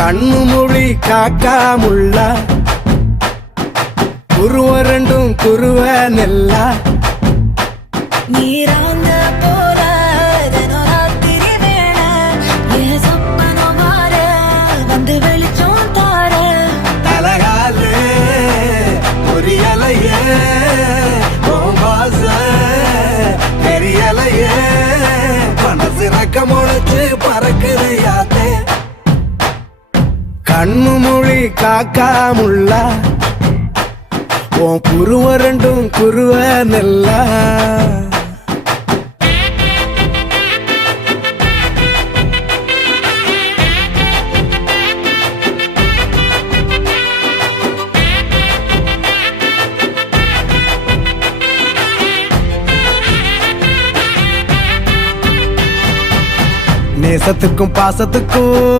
கண்ணு மொழி காக்காமுள்ள குருவ ரெண்டும் குருவ நெல்லா நீராங்க போல தினராத்திரி வேண என் சொப்பனம் மாற வந்து வெளிச்சம் தார தலகாலே பொரியலையே வாச பெரியலையே மனசு ரக்க முளைச்சு பறக்குது யாத்தே கண்ணு மொழி காக்காமுள்ள உன் குருவ ரெண்டும் குருவ நெல்லா நேசத்துக்கும் பாசத்துக்கும்